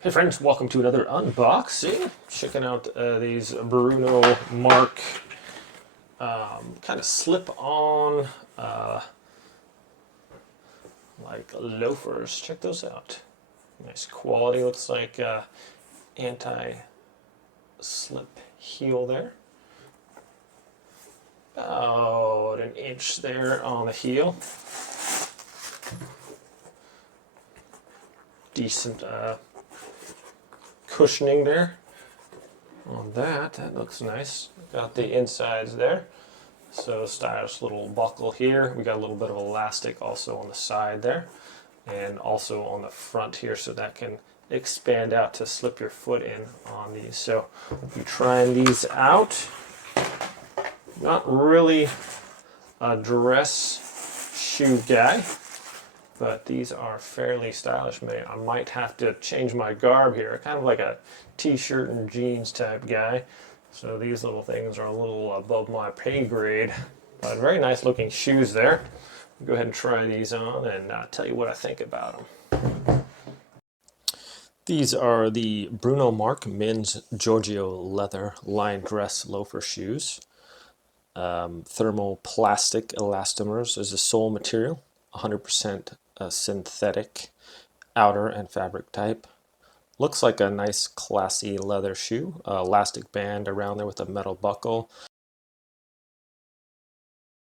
Hey friends, welcome to another unboxing. Checking out these Bruno Marc kind of slip-on like loafers. Check those out. Nice quality. Looks like anti-slip heel there. About an inch there on the heel. Decent cushioning there on that. That looks nice. Got the insides there. So stylish little buckle here. We got a little bit of elastic also on the side there, and also on the front here, so that can expand out to slip your foot in on these. So we're trying these out. Not really a dress shoe guy, but these are fairly stylish. I might have to change my garb here, kind of like a t-shirt and jeans type guy. So these little things are a little above my pay grade, but very nice looking shoes there. Go ahead and try these on and tell you what I think about them. These are the Bruno Marc men's Giorgio leather lined dress loafer shoes. Thermoplastic elastomers is the sole material, 100% synthetic outer and fabric type. Looks like a nice classy leather shoe. Elastic band around there with a metal buckle.